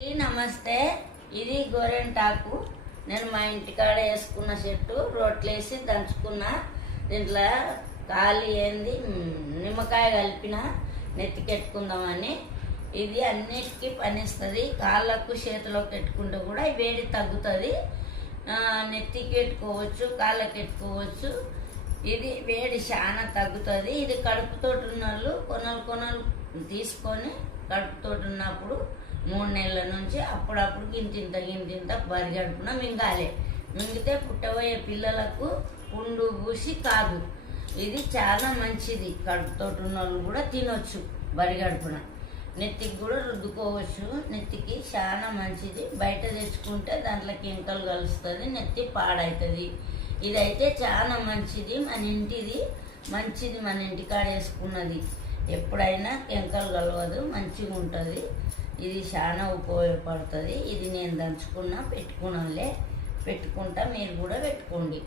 నమస్తే. ఇది గోరెంటాకు. నేను మా ఇంటికాడ వేసుకున్న చెట్టు రోట్లేసి దంచుకున్న. దీంట్లో ఖాళీ ఏంది నిమ్మకాయ కలిపిన నెత్తికెట్టుకుందామని. ఇది అన్నిటికీ పనిస్తుంది. కాళ్ళకు చేతిలోకి పెట్టుకుంటే కూడా వేడి తగ్గుతుంది. నెత్తికి పెట్టుకోవచ్చు, కాళ్ళకి పెట్టుకోవచ్చు. ఇది వేడి చాలా తగ్గుతుంది. ఇది కడుపుతోటి ఉన్న వాళ్ళు కొనలు తీసుకొని కడుపుతోటి ఉన్నప్పుడు 3 నెలల నుంచి అప్పుడప్పుడు గింతింత బరిగడుపున మింగాలి. మింగితే పుట్టబోయే పిల్లలకు పుండు పూసి కాదు. ఇది చాలా మంచిది. కడుపుతోటి ఉన్న వాళ్ళు కూడా తినొచ్చు. బరిగడుపున నెత్తికి కూడా రుద్దుకోవచ్చు. నెత్తికి చాలా మంచిది. బయట తెచ్చుకుంటే దాంట్లో కెమికల్ కలుస్తుంది, నెత్తి పాడవుతుంది. ఇదైతే చాలా మంచిది. మన ఇంటిది మంచిది. మన ఇంటికాడ వేసుకున్నది ఎప్పుడైనా కెమికల్ కలవదు, మంచిగా ఉంటుంది. ఇది చాలా ఉపయోగపడుతుంది. ఇది నేను దంచుకున్నా, పెట్టుకున్నాలే. పెట్టుకుంటా, మీరు కూడా పెట్టుకోండి.